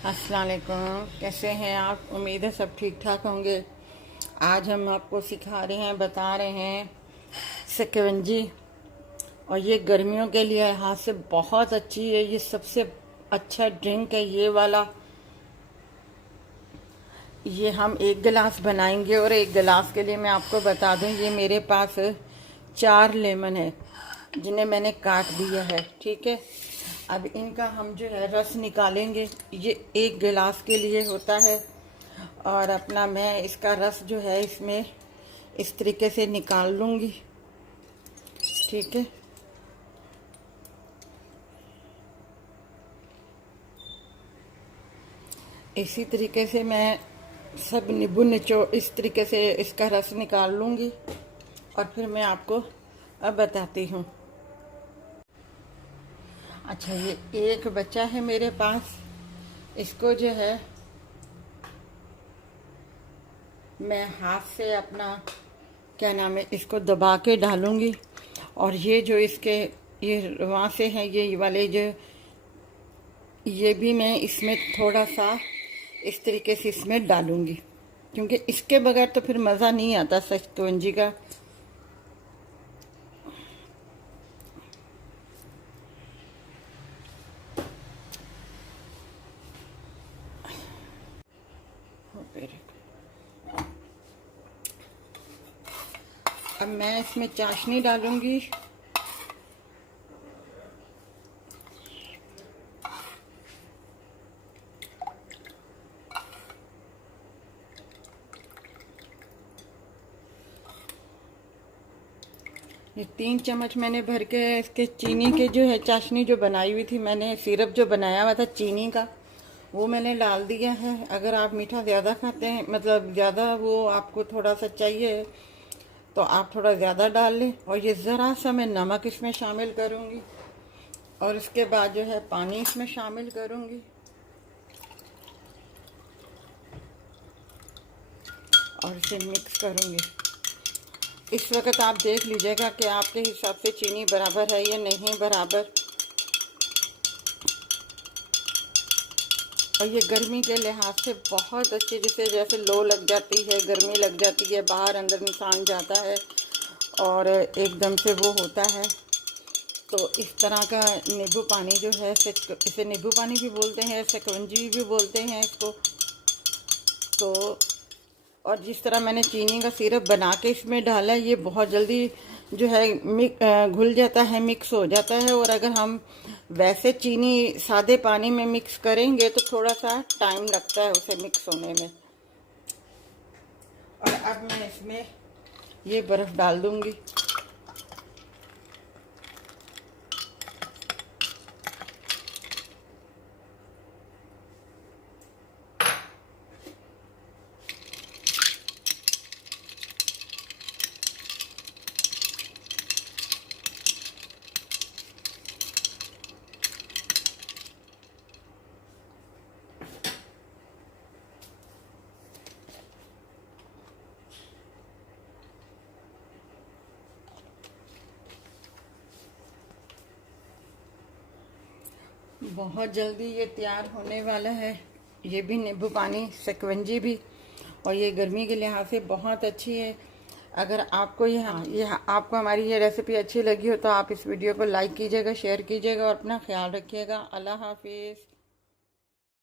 अस्सलाम वालेकुम। कैसे हैं आप? उम्मीद है सब ठीक ठाक होंगे। आज हम आपको सिखा रहे हैं, बता रहे हैं शिकंजी। और ये गर्मियों के लिए हाथ से बहुत अच्छी है। ये सबसे अच्छा ड्रिंक है ये वाला। ये हम एक गिलास बनाएंगे और एक गिलास के लिए मैं आपको बता दूं, ये मेरे पास 4 लेमन है जिन्हें मैंने काट दिया है। ठीक है, अब इनका हम जो है रस निकालेंगे। ये एक गिलास के लिए होता है। और अपना मैं इसका रस जो है इसमें इस तरीके से निकाल लूँगी। ठीक है, इसी तरीके से मैं सब नींबू निचो इस तरीके से इसका रस निकाल लूँगी और फिर मैं आपको अब बताती हूँ। अच्छा, ये एक बच्चा है मेरे पास। इसको जो है मैं हाथ से अपना क्या नाम है इसको दबा के डालूँगी। और ये जो इसके ये वहाँ से हैं ये वाले जो, ये भी मैं इसमें थोड़ा सा इस तरीके से इसमें डालूँगी, क्योंकि इसके बगैर तो फिर मज़ा नहीं आता शिकंजी का। अब मैं इसमें चाशनी डालूँगी। ये 3 चम्मच मैंने भर के इसके चीनी के जो है चाशनी जो बनाई हुई थी, मैंने सिरप जो बनाया हुआ था चीनी का, वो मैंने डाल दिया है। अगर आप मीठा ज़्यादा खाते हैं, मतलब ज़्यादा वो आपको थोड़ा सा चाहिए, तो आप थोड़ा ज़्यादा डाल लें। और ये ज़रा सा मैं नमक इसमें शामिल करूँगी और इसके बाद जो है पानी इसमें शामिल करूँगी और इसे मिक्स करूँगी। इस वक्त आप देख लीजिएगा कि आपके हिसाब से चीनी बराबर है या नहीं बराबर। और ये गर्मी के लिहाज से बहुत अच्छी, जैसे लो लग जाती है, गर्मी लग जाती है, बाहर अंदर इंसान जाता है और एकदम से वो होता है, तो इस तरह का नींबू पानी जो है, इसे नींबू पानी भी बोलते हैं, शिकंजी भी बोलते हैं इसको। तो और जिस तरह मैंने चीनी का सिरप बना के इसमें डाला, ये बहुत जल्दी जो है घुल जाता है, मिक्स हो जाता है। और अगर हम वैसे चीनी सादे पानी में मिक्स करेंगे तो थोड़ा सा टाइम लगता है उसे मिक्स होने में। और अब मैं इसमें ये बर्फ़ डाल दूँगी। बहुत जल्दी ये तैयार होने वाला है। ये भी नींबू पानी, शिकंजी भी। और ये गर्मी के लिहाज से बहुत अच्छी है। अगर आपको ये आपको हमारी ये रेसिपी अच्छी लगी हो तो आप इस वीडियो को लाइक कीजिएगा, शेयर कीजिएगा और अपना ख्याल रखिएगा। अल्लाह हाफिज़।